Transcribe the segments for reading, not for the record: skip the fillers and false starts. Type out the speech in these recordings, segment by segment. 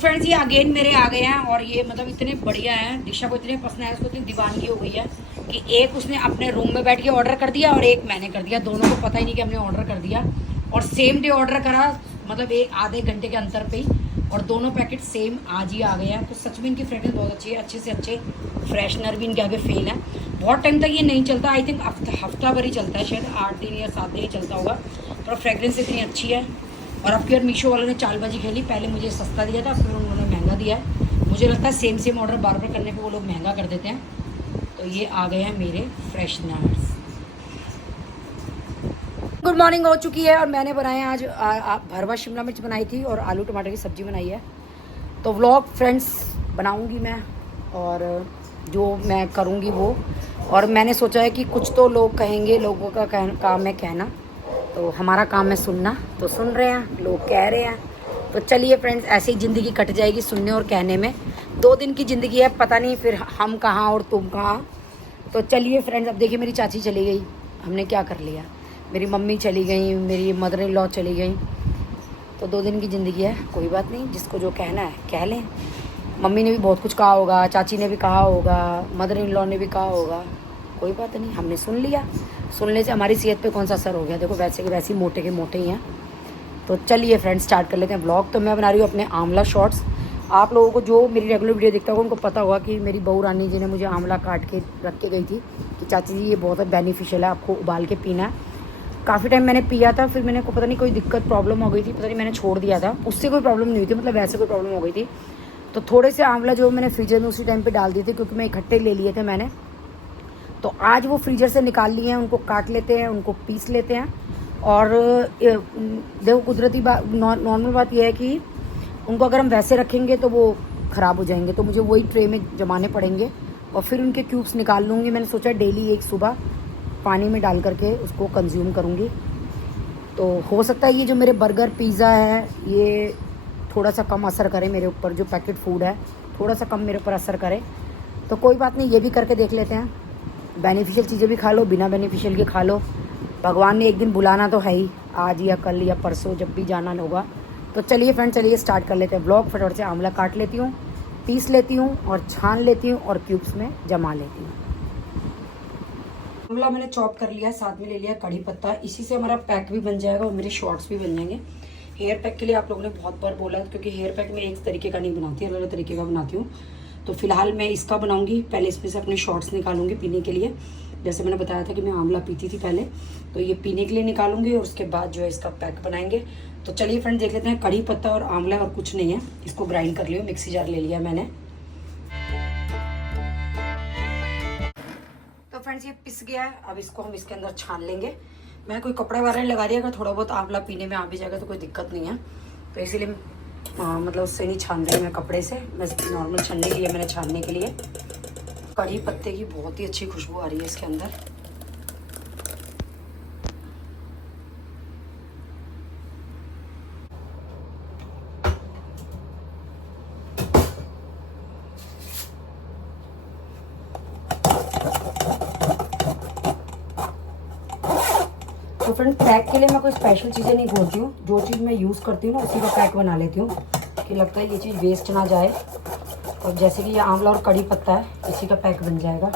Friends ये again मेरे आ गए हैं और ये मतलब इतने बढ़िया हैं। दिशा को इतने पसंद है, उसको इतनी दीवानगी हो गई है कि एक उसने अपने रूम में बैठ के ऑर्डर कर दिया और एक मैंने कर दिया। दोनों को पता ही नहीं कि हमने ऑर्डर कर दिया और सेम डे ऑर्डर करा, मतलब एक आधे घंटे के अंतर पे ही, और दोनों पैकेट सेम आज ही आ गए हैं। तो सच में इनकी फ्रेगरेंस बहुत अच्छी है, अच्छे से अच्छे फ्रेशनर भी इनके आगे फेल है। बहुत टाइम तक ये नहीं चलता, आई थिंक हफ्ता भर ही चलता है, शायद 8 दिन या 7 दिन ही चलता होगा, पर फ्रेगरेंस इतनी अच्छी है। और अब की बार मीशो वालों ने चालबाजी खेली, पहले मुझे सस्ता दिया था, फिर उन्होंने महंगा दिया है। मुझे लगता है सेम ऑर्डर बार बार करने पे वो लोग महंगा कर देते हैं। तो ये आ गए हैं मेरे फ्रेशनर्स। गुड मॉर्निंग हो चुकी है और मैंने बनाया आज भरवा शिमला मिर्च बनाई थी और आलू टमाटर की सब्ज़ी बनाई है। तो व्लॉग फ्रेंड्स बनाऊंगी मैं और जो मैं करूंगी वो, और मैंने सोचा है कि कुछ तो लोग कहेंगे, लोगों का काम है कहना, तो हमारा काम है सुनना। तो सुन रहे हैं, लोग कह रहे हैं, तो चलिए फ्रेंड्स ऐसे ही ज़िंदगी कट जाएगी सुनने और कहने में। 2 दिन की ज़िंदगी है, पता नहीं फिर हम कहाँ और तुम कहाँ। तो चलिए फ्रेंड्स, अब देखिए मेरी चाची चली गई, हमने क्या कर लिया, मेरी मम्मी चली गई, मेरी मदर इन लॉ चली गई। तो 2 दिन की ज़िंदगी है, कोई बात नहीं, जिसको जो कहना है कह लें। मम्मी ने भी बहुत कुछ कहा होगा, चाची ने भी कहा होगा, मदर इन लॉ ने भी कहा होगा, कोई बात नहीं, हमने सुन लिया। सुनने से हमारी सेहत पे कौन सा असर हो गया, देखो वैसे के वैसे ही मोटे के मोटे ही हैं। तो चलिए फ्रेंड्स स्टार्ट कर लेते हैं ब्लॉग। तो मैं बना रही हूँ अपने आंवला शॉर्ट्स। आप लोगों को जो मेरी रेगुलर वीडियो देखता होगा उनको पता होगा कि मेरी बहू रानी जी ने मुझे आंवला काट के रख के गई थी कि चाची जी ये बहुत बेनिफिशियल है, आपको उबाल के पीना है। काफ़ी टाइम मैंने पिया था, फिर मैंने को पता नहीं कोई दिक्कत प्रॉब्लम हो गई थी, पता नहीं मैंने छोड़ दिया था, उससे कोई प्रॉब्लम नहीं हुई थी, मतलब वैसे कोई प्रॉब्लम हो गई थी। तो थोड़े से आंवला जो मैंने फ्रीजर में उसी टाइम पे डाल दिए थे, क्योंकि मैं इकट्ठे ले लिए थे मैंने। तो आज वो फ्रीजर से निकाल लिए हैं, उनको काट लेते हैं, उनको पीस लेते हैं। और देखो कुदरती बात, नॉर्मल बात यह है कि उनको अगर हम वैसे रखेंगे तो वो ख़राब हो जाएंगे, तो मुझे वही ट्रे में जमाने पड़ेंगे और फिर उनके क्यूब्स निकाल लूँगी। मैंने सोचा डेली एक सुबह पानी में डाल करके उसको कंज्यूम करूँगी। तो हो सकता है ये जो मेरे बर्गर पिज़्ज़ा है ये थोड़ा सा कम असर करे मेरे ऊपर, जो पैकेट फूड है थोड़ा सा कम मेरे ऊपर असर करे। तो कोई बात नहीं, ये भी करके देख लेते हैं। बेनिफिशियल चीज़ें भी खा लो, बिना बेनिफिशियल के खा लो। भगवान ने एक दिन बुलाना तो है ही, आज या कल या परसों जब भी जाना होगा। तो चलिए फ्रेंड, चलिए स्टार्ट कर लेते हैं ब्लॉग। फटाफट से आंवला काट लेती हूँ, पीस लेती हूँ और छान लेती हूँ और क्यूब्स में जमा लेती हूँ। आंवला मैंने चॉप कर लिया, साथ में ले लिया कड़ी पत्ता, इसी से हमारा पैक भी बन जाएगा और मेरे शॉर्ट्स भी बन जाएंगे। हेयर पैक के लिए आप लोगों ने बहुत बार बोला, क्योंकि हेयर पैक मैं एक तरीके का नहीं बनाती, अलग अलग तरीके का बनाती हूँ। तो फिलहाल मैं इसका बनाऊंगी, पहले इसमें से अपने शॉर्ट्स निकालूंगी पीने के लिए। जैसे मैंने बताया था कि मैं आंवला पीती थी पहले, तो ये पीने के लिए निकालूंगी और उसके बाद जो है इसका पैक बनाएंगे। तो चलिए फ्रेंड देख लेते हैं। कड़ी पत्ता और आंवला और कुछ नहीं है, इसको ग्राइंड कर लियो, मिक्सी जार ले लिया मैंने। तो फ्रेंड्स ये पिस गया है, अब इसको हम इसके अंदर छान लेंगे। मैं कोई कपड़े वगैरह लगा रही है, अगर थोड़ा बहुत आंवला पीने में आ भी जाएगा तो कोई दिक्कत नहीं है। तो इसीलिए मतलब उससे नहीं छान रही मैं कपड़े से, मैं नॉर्मल छन्नी लिया मैंने छानने के लिए। कड़ी पत्ते की बहुत ही अच्छी खुशबू आ रही है इसके अंदर। तो फ्रेंड पैक के लिए मैं कोई स्पेशल चीज़ें नहीं घोलती हूँ, जो चीज़ मैं यूज़ करती हूँ ना उसी का पैक बना लेती हूँ, कि लगता है ये चीज़ वेस्ट ना जाए। और जैसे कि ये आंवला और कड़ी पत्ता है, इसी का पैक बन जाएगा।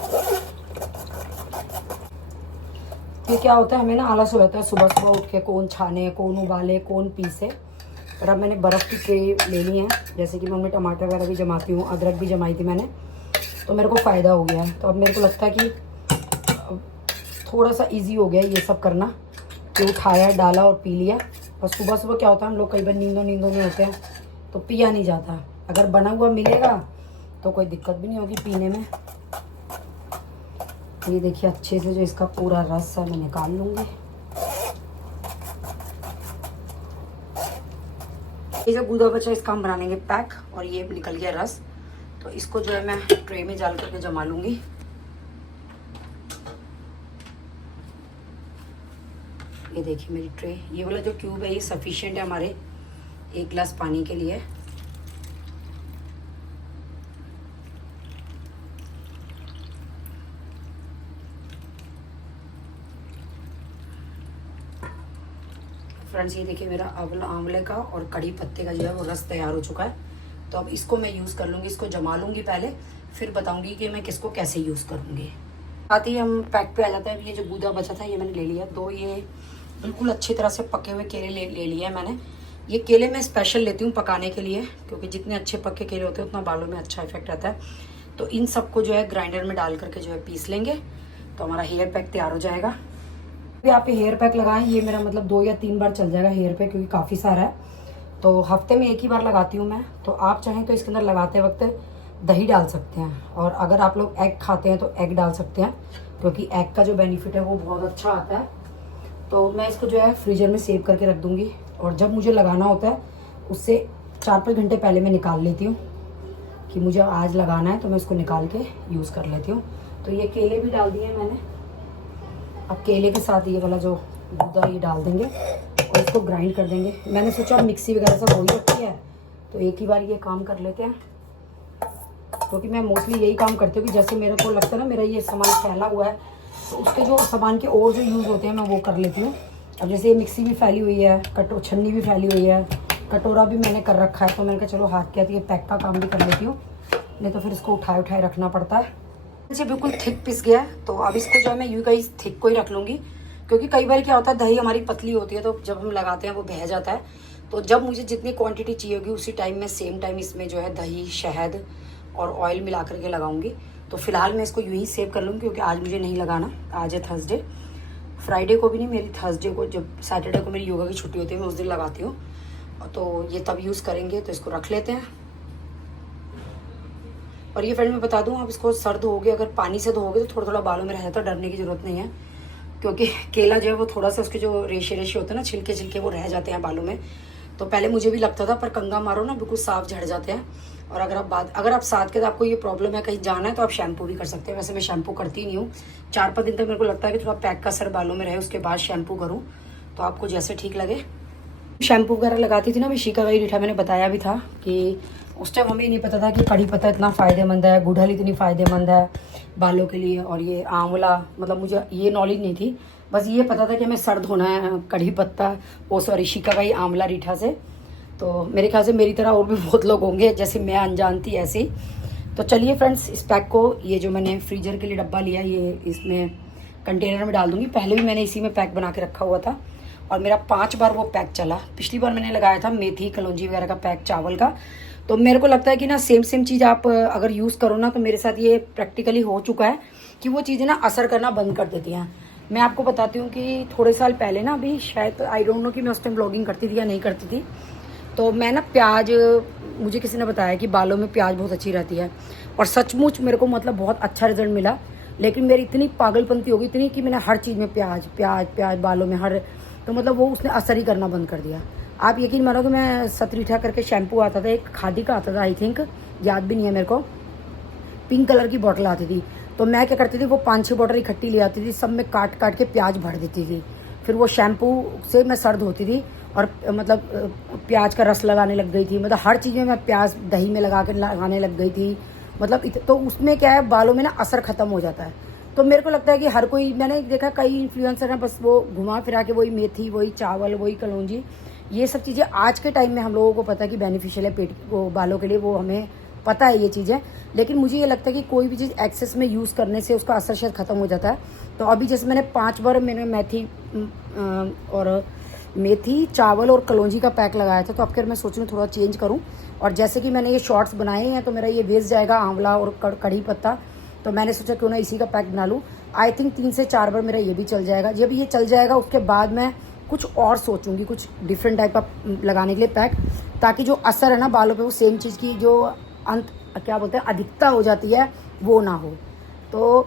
ये क्या होता है, हमें ना आलस हो जाता है सुबह सुबह उठ के कौन छाने, कौन उबाले, कौन पीसे। पर अब मैंने बर्फ़ की ट्रे ले ली है, जैसे कि मैं टमाटर वगैरह भी जमाती हूँ, अदरक भी जमाई थी मैंने, तो मेरे को फ़ायदा हो गया है। तो अब मेरे को लगता है कि थोड़ा सा ईजी हो गया ये सब करना, कि उठाया, डाला और पी लिया। और सुबह सुबह क्या होता है, हम लोग कई बार नींदों में होते हैं तो पिया नहीं जाता। अगर बना हुआ मिलेगा तो कोई दिक्कत भी नहीं होगी पीने में। ये देखिए अच्छे से जो इसका पूरा रस है मैं निकाल लूँगी। ये जो गुदा बचा इसका हम बना लेंगे पैक, और ये निकल गया रस, तो इसको जो है मैं ट्रे में डाल करके जमा लूँगी। ये देखिए मेरी ट्रे, ये वाला जो क्यूब है ये सफिशिएंट है हमारे 1 गिलास पानी के लिए। फ्रेंड्स ये देखिए मेरा आंवले का और कड़ी पत्ते का जो है वो रस तैयार हो चुका है। तो अब इसको मैं यूज़ कर लूँगी, इसको जमा लूँगी पहले, फिर बताऊँगी कि मैं किसको कैसे यूज़ करूँगी। साथ ही हम पैक पे आ जाते हैं। अब ये जो गूदा बचा था ये मैंने ले लिया, 2 ये बिल्कुल अच्छी तरह से पके हुए केले ले लिए हैं मैंने। ये केले मैं स्पेशल लेती हूँ पकाने के लिए, क्योंकि जितने अच्छे पके केले होते हैं उतना बालों में अच्छा इफेक्ट रहता है। तो इन सबको जो है ग्राइंडर में डाल करके जो है पीस लेंगे, तो हमारा हेयर पैक तैयार हो जाएगा। अभी आप हेयर पैक लगाएं, ये मेरा मतलब 2 या 3 बार चल जाएगा हेयर पैक, क्योंकि काफ़ी सारा है। तो हफ्ते में 1 ही बार लगाती हूँ मैं। तो आप चाहें तो इसके अंदर लगाते वक्त दही डाल सकते हैं, और अगर आप लोग एग खाते हैं तो एग डाल सकते हैं, क्योंकि एग का जो बेनिफिट है वो बहुत अच्छा आता है। तो मैं इसको जो है फ्रीजर में सेव करके रख दूँगी, और जब मुझे लगाना होता है उससे 4-5 घंटे पहले मैं निकाल लेती हूँ कि मुझे आज लगाना है, तो मैं इसको निकाल के यूज़ कर लेती हूँ। तो ये केले भी डाल दिए मैंने। अब केले के साथ ये वाला जो गूदा ये डाल देंगे और इसको ग्राइंड कर देंगे। मैंने सोचा मिक्सी वगैरह सब हो ही रखी है, तो एक ही बार ये काम कर लेते हैं, क्योंकि मैं मोस्टली यही काम करती हूँ कि जैसे मेरे को लगता है ना मेरा ये सामान फैला हुआ है, तो उसके जो सामान के और जो यूज़ होते हैं मैं वो कर लेती हूँ। अब जैसे ये मिक्सी भी फैली हुई है, छन्नी भी फैली हुई है, कटोरा भी मैंने कर रखा है, तो मैंने कहा चलो हाथ के हाथ ये पैक का काम भी कर लेती हूँ, नहीं तो फिर इसको उठाए रखना पड़ता है। इसे बिल्कुल थिक पिस गया है, तो अब इसको जो है मैं यूँ कहीं थिक को ही रख लूँगी, क्योंकि कई बार क्या होता है दही हमारी पतली होती है, तो जब हम लगाते हैं वो बह जाता है। तो जब मुझे जितनी क्वांटिटी चाहिए होगी उसी टाइम में सेम टाइम इसमें जो है दही, शहद और ऑयल मिला करके लगाऊंगी। तो फिलहाल मैं इसको यूँ ही सेव कर लूँगी, क्योंकि आज मुझे नहीं लगाना। आज है थर्सडे, फ्राइडे को भी नहीं, मेरी थर्सडे को, जब सैटरडे को मेरी योगा की छुट्टी होती है मैं उस दिन लगाती हूँ, तो ये तब यूज़ करेंगे। तो इसको रख लेते हैं। और ये फ्रेंड मैं बता दूँ, आप इसको सर्द धोगे, अगर पानी से धोगे तो थोड़ा थोड़ा बालों में रह जाता है, डरने की ज़रूरत नहीं है, क्योंकि केला जो है वो थोड़ा सा उसके जो रेशे होते हैं ना, छिलके वो रह जाते हैं बालों में। तो पहले मुझे भी लगता था, पर कंघा मारो ना बिल्कुल साफ झड़ जाते हैं। और अगर आप साथ के आपको ये प्रॉब्लम है, कहीं जाना है, तो आप शैम्पू भी कर सकते हैं। वैसे मैं शैम्पू करती नहीं हूँ, 4-5 दिन तक मेरे को लगता है कि थोड़ा पैक का असर बालों में रहे, उसके बाद शैम्पू करूँ। तो आपको जैसे ठीक लगे। शैम्पू वगैरह लगाती थी ना मैं शिकाकाई रीठा, मैंने बताया भी था कि उस टाइम हमें नहीं पता था कि कड़ी पत्ता इतना फ़ायदेमंद है, गुड़हल इतनी फ़ायदेमंद है बालों के लिए, और ये आंवला, मतलब मुझे ये नॉलेज नहीं थी। बस ये पता था कि हमें सर्द होना है कड़ी पत्ता, शिकाकाई आंवला रीठा से। तो मेरे ख्याल से मेरी तरह और भी बहुत लोग होंगे, जैसे मैं अनजान थी ऐसे ही। तो चलिए फ्रेंड्स, इस पैक को, ये जो मैंने फ्रीजर के लिए डब्बा लिया, ये इसमें कंटेनर में डाल दूँगी। पहले भी मैंने इसी में पैक बना के रखा हुआ था, और मेरा 5 बार वो पैक चला। पिछली बार मैंने लगाया था मेथी कलौंजी वगैरह का पैक चावल का। तो मेरे को लगता है कि ना सेम चीज़ आप अगर यूज़ करो ना, तो मेरे साथ ये प्रैक्टिकली हो चुका है कि वो चीज़ें ना असर करना बंद कर देती हैं। मैं आपको बताती हूँ कि थोड़े साल पहले ना, अभी शायद आई डोंट नो कि मैं उस टाइम ब्लॉगिंग करती थी या नहीं करती थी, तो मैं ना प्याज, मुझे किसी ने बताया कि बालों में प्याज बहुत अच्छी रहती है, और सचमुच मेरे को मतलब बहुत अच्छा रिजल्ट मिला। लेकिन मेरी इतनी पागलपंती हो गई इतनी कि मैंने हर चीज़ में प्याज बालों में हर, तो मतलब वो उसने असर ही करना बंद कर दिया। आप यकीन मानोगे, मैं सतरीठा करके शैम्पू आता था, एक खादी का आता था, आई थिंक, याद भी नहीं है मेरे को, पिंक कलर की बॉटल आती थी। तो मैं क्या करती थी, वो 5-6 बॉटल इकट्ठी ले आती थी, सब में काट के प्याज भर देती थी। फिर वो शैम्पू से मैं सर्द होती थी, और मतलब प्याज का रस लगाने लग गई थी, मतलब हर चीज़ में मैं प्याज दही में लगा के लगाने लग गई थी। मतलब तो उसमें क्या है, बालों में ना असर ख़त्म हो जाता है। तो मेरे को लगता है कि हर कोई, मैंने देखा कई इन्फ्लुएंसर हैं, बस वो घुमा फिरा के वही मेथी, वही चावल, वही कलौंजी, ये सब चीज़ें आज के टाइम में हम लोगों को पता है कि बेनिफिशियल है पेट को, बालों के लिए, वो हमें पता है ये चीज़ें। लेकिन मुझे ये लगता है कि कोई भी चीज़ एक्सेस में यूज़ करने से उसका असर शायद ख़त्म हो जाता है। तो अभी जैसे मैंने 5 बार मैंने मेथी चावल और कलौंजी का पैक लगाया था, तो अब फिर मैं सोच रही हूँ थोड़ा चेंज करूँ। और जैसे कि मैंने ये शॉर्ट्स बनाए हैं, तो मेरा ये वेस्ट जाएगा आंवला और कड़ी पत्ता, तो मैंने सोचा क्यों ना इसी का पैक बना लूँ। आई थिंक 3 से 4 बार मेरा ये भी चल जाएगा। जब ये चल जाएगा उसके बाद मैं कुछ और सोचूंगी, कुछ डिफरेंट टाइप का लगाने के लिए पैक, ताकि जो असर है ना बालों पे, वो सेम चीज़ की जो क्या बोलते हैं अधिकता हो जाती है वो ना हो। तो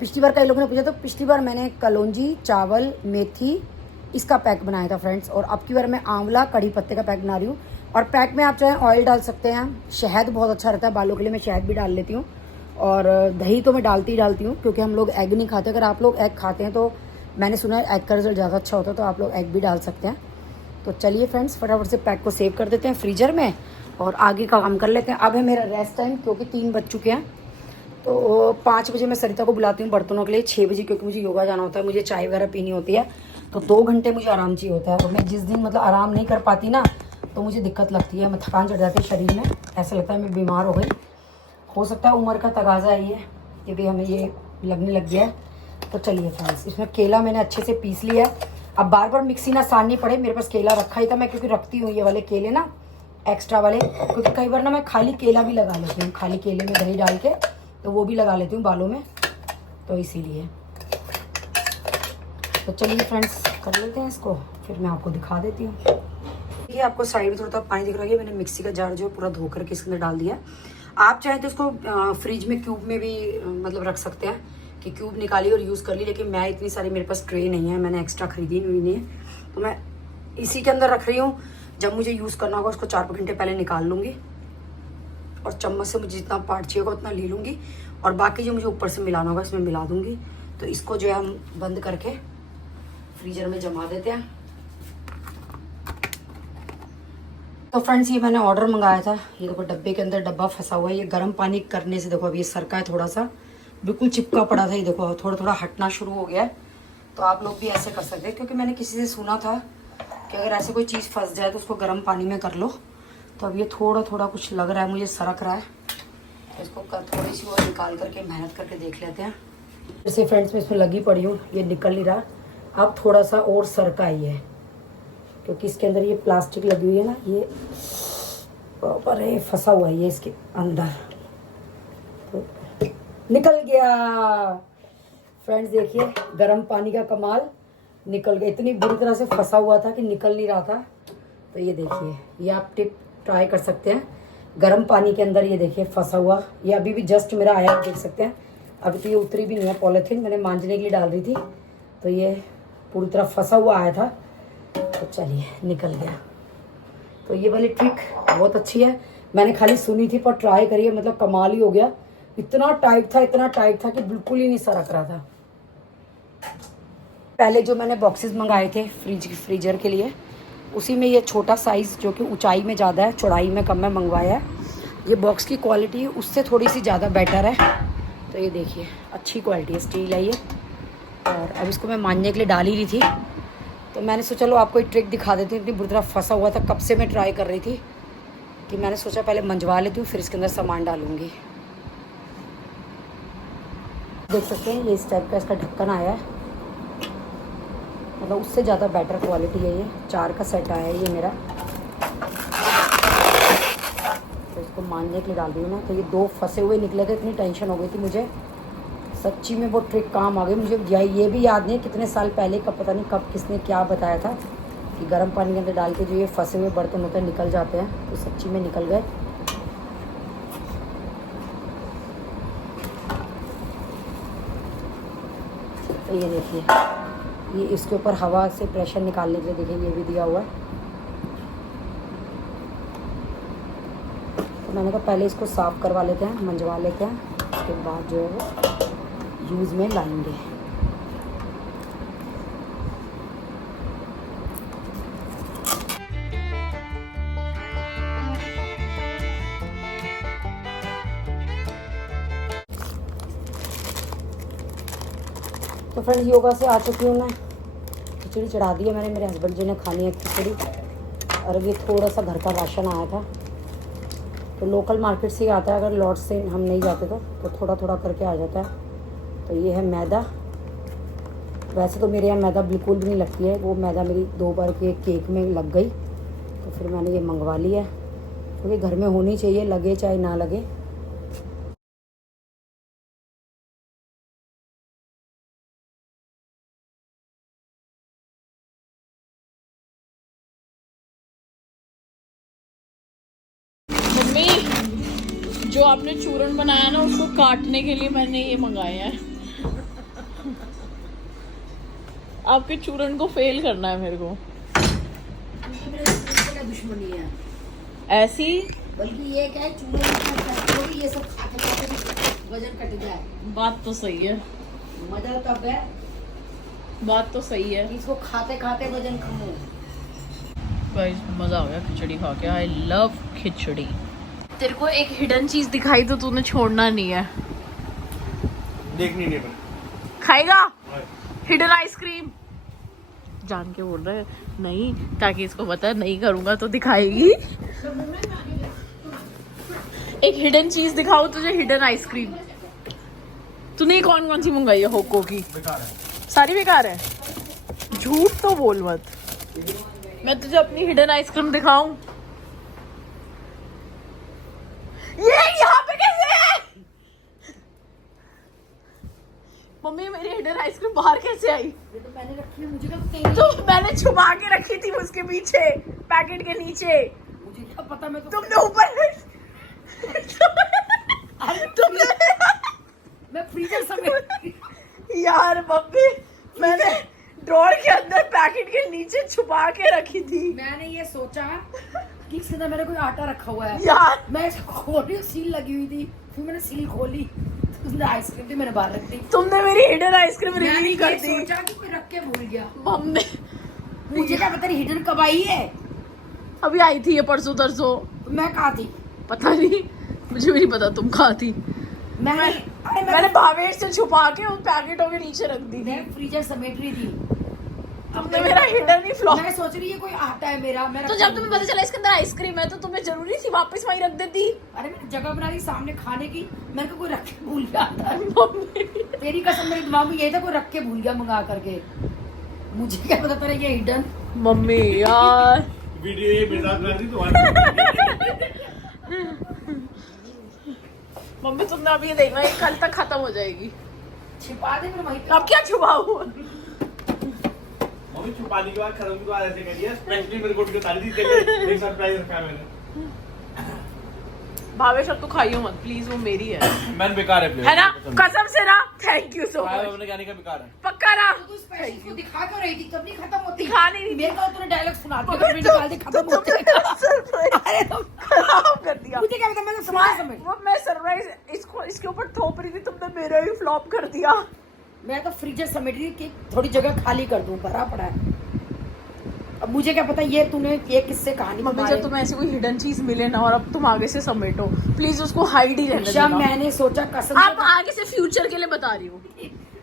पिछली बार कई लोगों ने पूछा, तो पिछली बार मैंने कलौंजी, चावल, मेथी, इसका पैक बनाया था फ्रेंड्स, और अब की बार मैं आंवला कड़ी पत्ते का पैक बना रही हूँ। और पैक में आप चाहे ऑयल डाल सकते हैं, शहद बहुत अच्छा रहता है बालों के लिए, मैं शहद भी डाल लेती हूँ, और दही तो मैं डालती ही हूँ, क्योंकि हम लोग एग नहीं खाते। अगर आप लोग एग खाते हैं तो मैंने सुना है एग का रिजल्ट ज़्यादा अच्छा होता है, तो आप लोग एग भी डाल सकते हैं। तो चलिए फ्रेंड्स, फटाफट से पैक को सेव कर देते हैं फ्रीजर में, और आगे का काम कर लेते हैं। अब है मेरा रेस्ट टाइम, क्योंकि 3 बज चुके हैं। तो 5 बजे मैं सरिता को बुलाती हूँ बर्तनों के लिए, 6 बजे क्योंकि मुझे योगा जाना होता है, मुझे चाय वगैरह पीनी होती है, तो 2 घंटे मुझे आराम चाहिए होता है। और मैं जिस दिन मतलब आराम नहीं कर पाती ना, तो मुझे दिक्कत लगती है, मैं थकान चढ़ जाती है शरीर में। ऐसा लगता है मैं बीमार हो गई। हो सकता है उम्र का तगाजा है ये भी हमें ये लगने लग गया है। तो चलिए फ्रेंड्स, इसमें केला मैंने अच्छे से पीस लिया है। अब बार बार मिक्सी ना साननी पड़े, मेरे पास केला रखा ही था मैं, क्योंकि रखती हूँ ये वाले केले ना एक्स्ट्रा वाले, क्योंकि कई बार ना मैं खाली केला भी लगा लेती हूँ, खाली केले में दही डाल के, तो वो भी लगा लेती हूँ बालों में, तो इसीलिए। तो चलिए फ्रेंड्स कर लेते हैं इसको, फिर मैं आपको दिखा देती हूँ। देखिए आपको साइड में थोड़ा थोड़ा पानी दिख रहा है, मैंने मिक्सी का जार जो पूरा धो करके इसके अंदर डाल दिया। आप चाहें तो इसको फ्रिज में क्यूब में भी मतलब रख सकते हैं कि क्यूब निकाली और यूज़ कर ली, लेकिन मैं इतनी सारी मेरे पास ट्रे नहीं है, मैंने एक्स्ट्रा खरीदी नहीं है, तो मैं इसी के अंदर रख रही हूँ। जब मुझे यूज़ करना होगा उसको 4-5 घंटे पहले निकाल लूँगी और चम्मच से मुझे जितना पार्ट चाहिए उतना ले लूँगी, और बाकी जो मुझे ऊपर से मिलाना होगा इसमें मिला दूँगी। तो इसको जो है हम बंद करके फ्रीजर में जमा देते हैं। तो फ्रेंड्स ये मैंने ऑर्डर मंगाया था, ये देखो डब्बे के अंदर डब्बा फंसा हुआ है। ये गर्म पानी करने से देखो अभी ये सरका है थोड़ा सा, बिल्कुल चिपका पड़ा था, ये देखो थोड़ा थोड़ा हटना शुरू हो गया है। तो आप लोग भी ऐसे कर सकते हैं, क्योंकि मैंने किसी से सुना था कि अगर ऐसे कोई चीज़ फंस जाए तो उसको गर्म पानी में कर लो। तो अब ये थोड़ा थोड़ा कुछ लग रहा है मुझे, सरक रहा है, तो इसको थोड़ी सी और निकाल करके मेहनत करके देख लेते हैं। जैसे फ्रेंड्स मैं इसमें लगी पड़ी हूँ, ये निकल नहीं रहा। अब थोड़ा सा और सरका ही है, क्योंकि इसके अंदर ये प्लास्टिक लगी हुई है ना, ये प्रॉपर है, फंसा हुआ है ये इसके अंदर। तो निकल गया फ्रेंड्स, देखिए गर्म पानी का कमाल, निकल गया। इतनी बुरी तरह से फंसा हुआ था कि निकल नहीं रहा था। तो ये देखिए, ये आप टिप ट्राई कर सकते हैं, गर्म पानी के अंदर ये देखिए फंसा हुआ। ये अभी भी जस्ट मेरा आया, आप देख सकते हैं। अभी तो ये उतरी भी नहीं है, पॉलीथीन मैंने मांजने के लिए डाल रही थी, तो ये पूरी तरह फंसा हुआ आया था। तो चलिए निकल गया। तो ये वाली ट्रिक बहुत अच्छी है, मैंने खाली सुनी थी पर ट्राई करिए, मतलब कमाल ही हो गया। इतना टाइट था, इतना टाइट था कि बिल्कुल ही नहीं सरक रहा था। पहले जो मैंने बॉक्सेस मंगाए थे फ्रीजर के लिए, उसी में ये छोटा साइज़ जो कि ऊंचाई में ज़्यादा है, चौड़ाई में कम है, मंगवाया है। ये बॉक्स की क्वालिटी उससे थोड़ी सी ज़्यादा बेटर है। तो ये देखिए अच्छी क्वालिटी है, स्टील है ये। और अब इसको मैं मांजने के लिए डाल ही रही थी, तो मैंने सोचा चलो आपको एक ट्रिक दिखा देती हूँ। इतनी बुरी तरह फंसा हुआ था, कब से मैं ट्राई कर रही थी कि मैंने सोचा पहले मंजवा लेती हूँ, फिर इसके अंदर सामान डालूँगी। देख सकते हैं ये इस टाइप का इसका ढक्कन आया है, मतलब उससे ज़्यादा बेटर क्वालिटी है। ये 4 का सेट आया है ये मेरा। तो इसको मांजने के लिए डाल दी हूँ ना, तो ये 2 फंसे हुए निकले थे, इतनी टेंशन हो गई थी मुझे, सच्ची में वो ट्रिक काम आ गई मुझे। ये भी याद नहीं कितने साल पहले का, पता नहीं कब किसने क्या बताया था कि गर्म पानी के अंदर डाल के जो ये फंसे हुए बर्तन होते हैं निकल जाते हैं, तो सच्ची में निकल गए। तो ये देखिए, ये इसके ऊपर हवा से प्रेशर निकालने के लिए देखिए ये भी दिया हुआ है। तो मैंने कहा पहले इसको साफ़ करवा लेते हैं, मंजवा लेते हैं, उसके बाद जो है वो यूज़ में लाएंगे। तो फ्रेंड्स योगा से आ चुकी हूँ मैं, खिचड़ी चढ़ा दी है मैंने, मेरे हस्बैंड जी ने खानी है खिचड़ी। और ये थोड़ा सा घर का राशन आया था, तो लोकल मार्केट से ही आता है, अगर लॉट से हम नहीं जाते तो थोड़ा थोड़ा करके आ जाता है। तो ये है मैदा, वैसे तो मेरे यहाँ मैदा बिल्कुल भी नहीं लगती है, वो मैदा मेरी 2 बार के केक में लग गई, तो फिर मैंने ये मंगवा लिया, क्योंकि घर में होनी चाहिए, लगे चाहे ना लगे। मम्मी जो आपने चूरन बनाया ना, उसको काटने के लिए मैंने ये मंगाया है। आपके चूरन को फेल करना है मेरे को। दुश्मनी है ऐसी, बल्कि ये क्या है, चूरन ये सब खाते खाते वजन कट जाए। बात तो सही है, मजा तब है, बात तो सही है। इसको खाते खाते वजन कम हो। गाइस मजा आ गया खिचड़ी खा के, आई लव खिचड़ी। तेरे को एक हिडन चीज दिखाई तो तूने छोड़ना नहीं है, देखनी नहीं खाएगा हिडन आइसक्रीम। जान के बोल रहे नहीं, ताकि इसको पता नहीं करूंगा तो दिखाएगी। एक हिडन चीज दिखाओ तुझे, हिडन आइसक्रीम। तूने कौन कौन सी मंगाई है होको की? बेकार है। सारी बेकार है, झूठ तो बोल मत। मैं तुझे अपनी हिडन आइसक्रीम दिखाऊं? ये यहाँ पे कैसे है? मम्मी मेरी हिडन आइसक्रीम बाहर कैसे आई? ये तो मैंने रखी है, मुझे क्या तो मैंने छुपा के रखी थी उसके पीछे, पैकेट के नीचे। मुझे क्या पता, मैं तो तुमने ऊपर तुमने मैं फ्रीजर समेत यार मम्मी, मैंने ड्रॉर के अंदर पैकेट के नीचे छुपा के रखी थी। मैंने ये सोचा कि इसके अंदर मेरा कोई आटा रखा हुआ है यार मैं इसको खोली, सील लगी हुई थी, फिर मैंने सील खोली तो उसने आइसक्रीम थी, मैंने बाहर रख दी। तुमने मेरी हिडन आइसक्रीम मैंने रिवील ये कर दी। सोचा कि कोई रख के भूल गया। मम्मी मुझे क्या पता हिडन कब आई है, अभी आई थी ये परसों तरसों, तो मैं कहा थी, पता नहीं, मुझे भी नहीं पता तुम कहाँ थी। मैंने भावेश से छुपा के उन पैकेटों के नीचे रख दी थी। मैं फ्रीजर समेट रही थी। तुमने मेरा हिडन ही फ्लॉप। मैं सोच रही है कोई आता है मेरा, मैं तो जब तुम्हें पता चला इसके अंदर आइसक्रीम है तो तुम्हें जरूरी थी वापस वहीं रख देती। अरे मैंने जगह बना ली सामने खाने की, मैंने कहा कोई रख के भूल गया था। मम्मी तेरी कसम मेरे दिमाग में यही था कोई रख के भूल गया मंगा करके। मुझे क्या पता था ये हिडन। मम्मी यार वीडियो ये मजाक कर रही तुम्हारी। मम्मी तुमने अभी ये देखना, ये कल तक खत्म हो जाएगी। छिपा दे, मैं वहीं पे अब क्या छुपाऊं? मम्मी छुपाने के बाद खत्म के बाद ऐसे कर दिया, स्पेशली मेरे को उनके तारी दी तेरे लिए एक सरप्राइज रखा है मैंने। भावेश अब तू खाइयो मत प्लीज, वो मेरी है। मैंने बेकार है ना? कसम से ना, थैंक यू सो मच। मैंने कहने का बेकार है। पक्का ना? तो स्पेशल को दिखा क्यों रही थी, कब नहीं खत्म होती? दिखा नहीं रही थी। मेरे को तूने डायलॉग सुना दिया, तो मैंने निकाल दे खत्म हो जाएगा। अरे तुम खराब कर दिया। मुझे क्या पता, मैंने सुना समझ। वो मैं सरप्राइज इसको इसके ऊपर थोप रही थी, तुमने मेरा ही फ्लॉप कर दिया। मैं तो फ्रीजर समेट रही कि थोड़ी जगह खाली कर दूं, भरा पड़ा है। अब मुझे क्या पता ये तूने ये किससे कहानी मम्मी तुम्हारे- जब तुम्हें ऐसी कोई हिडन चीज मिले ना और अब तुम आगे से समेटो प्लीज, उसको हाइड ही रहने दीक्षा, देना। मैंने सोचा कसम आप से, आगे से फ्यूचर के लिए बता रही हो।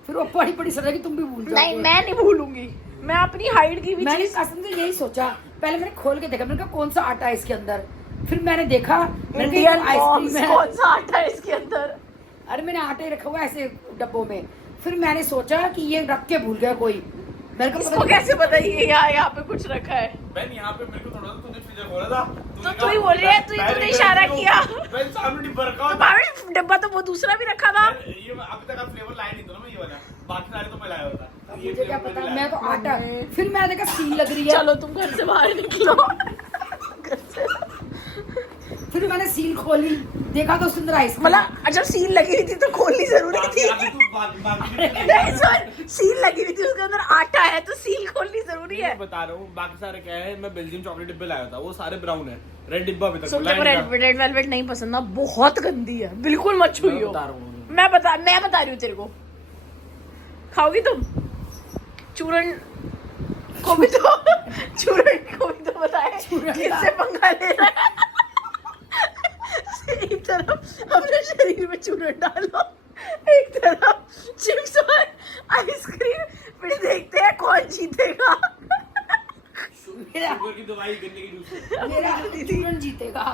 फिर वो बड़ी बड़ी सजा की तुम भी भूल नहीं जाओगे। मैं नहीं भूलूंगी, मैं अपनी हाइड की भी मैंने चीज। कसम से यही सोचा, पहले मैंने खोल के देखा, मैंने कहा कौन सा आटा है इसके अंदर, फिर मैंने देखा मैंने कहा, इंडियन ये आइसक्रीम है। कौन सा आटा है इसके अंदर? अरे मैंने आटे रखा हुआ है ऐसे डब्बों में, फिर मैंने सोचा कि ये रख के भूल गया कोई। मेरे को इसको कैसे बताइए यहाँ पे कुछ रखा है? बहन यहाँ पे मेरे को थोड़ा सा तूने फ्रीजर खोला था, तो तू ही बोल रही है, तूने इशारा किया। मैं सामने डिब्बा रखा तो हुआ था। भावेश डब्बा तो वो दूसरा भी रखा था। ये अभी तक आप फ्लेवर लाया नहीं था ना, मैं ये वाला, बाकी सारे तो मैं लाया होता। अब ये मुझे क्या flavor पता, मैंने मैं लाया। तो आटा, फिर मैंने देखा सील लग रही है, चलो तुम घर से बाहर निकलो। घर से फिर मैंने सील खोली, देखा तो उसके अंदर आइसक्रीम। मतलब जब सील लगी हुई थी तो खोलनी जरूरी थी। बाकी तू बाकी नहीं सर, सील लगी हुई थी, उसके अंदर आटा है तो सील खोलनी जरूरी है। मैं बता रहा हूँ, बाकी सारे क्या है, मैं बेल्जियम चॉकलेट डिब्बे लाया था, वो सारे ब्राउन है, रेड डिब्बा अभी तक सुन लाया तेरे नहीं को था। रेड वेलवेट नहीं पसंद ना, बहुत गंदी है, बिल्कुल मत मैं छुइयो। बता रहा हूँ। मैं बता रही हूँ तेरे को। खाओगी तुम? चूरन को भी तो चूरन को भी तो बताए किससे पंगा ले रहा है। एक तरफ अपने शरीर में चूरन डालो, एक तरफ चिप्स और आइसक्रीम, फिर देखते हैं कौन जीतेगा। शुगर की दवाई, गन्ने की जूस। मेरा चूरन जीतेगा।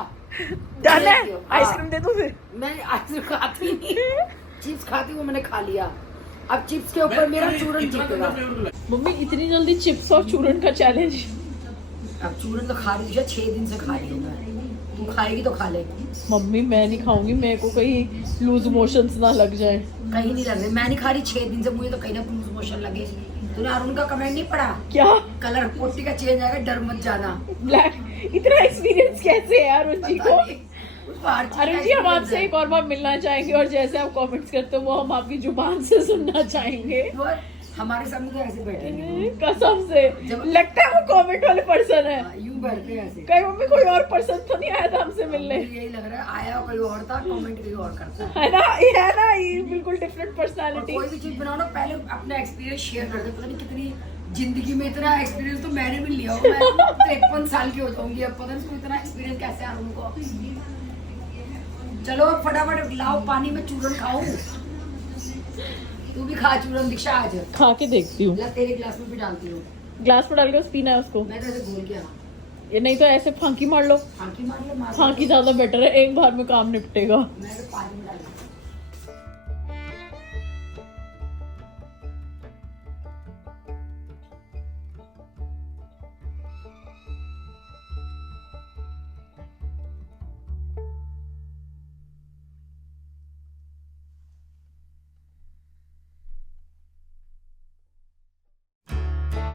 डन है? हाँ। आइसक्रीम दे दूं फिर? मैं आइसक्रीम खाती नहीं, चिप्स खाती हूँ, मैंने खा लिया। अब चिप्स के ऊपर मेरा चूरन जीतेगा। मम्मी इतनी जल्दी चिप्स और चूरन का चैलेंज? अब चूरन तो खा रही है, 6 दिन से खा रही हूँ मैं, तू खाएगी तो खा ले। मम्मी मैं नहीं खाऊंगी, मेरे को कहीं लूज मोशंस ना लग जाए। कहीं नहीं लग रही, मैं नहीं खा रही 6 दिन से, मुझे तो कहीं ना लूज मोशन लगे। तूने अरुण का कमेंट नहीं पढ़ा? क्या कलर पोटी का चेंज आएगा, डर मत जाना। ब्लैक? इतना एक्सपीरियंस कैसे है अरुण जी को? अरुण जी हम बात आपसे एक और बार मिलना चाहेंगे और जैसे आप कमेंट्स करते हो वो हम आपकी जुबान से सुनना चाहेंगे। हमारे सामने तो ऐसे बैठेंगे, कसम से लगता है वो कमेंट वाले पर्सन है। यूं बैठते हैं ऐसे। कहीं मम्मी कोई और पर्सन तो नहीं आया था हमसे मिलने? मुझे यही लग रहा है आया कोई और था, कमेंट कोई और करता है। है ना, ये है ना, ये बिल्कुल डिफरेंट और पर्सनालिटी। कोई भी चीज बनाओ ना, पहले अपना एक्सपीरियंस शेयर कर दे। पता नहीं कितनी जिंदगी में इतना एक्सपीरियंस तो मैंने भी लिया हो। मैं 53 साल की हो जाऊंगी अब, पता नहीं इतना एक्सपीरियंस कैसे आ रहा उनको। चलो अब फटाफट लाओ, पानी में चूरन खाऊं। तू भी खा चूरन दीक्षा आज। खा के देखती हूँ, ला तेरे गिलास में भी डालती हूँ। ग्लास में डाल के पीना है उसको। मैं तो ऐसे घोल के ये नहीं तो ऐसे फांकी मार लो, फांकी मार लो, मार लो। फांकी ज्यादा बेटर है, एक बार में काम निपटेगा। मैं तो पानी में डाल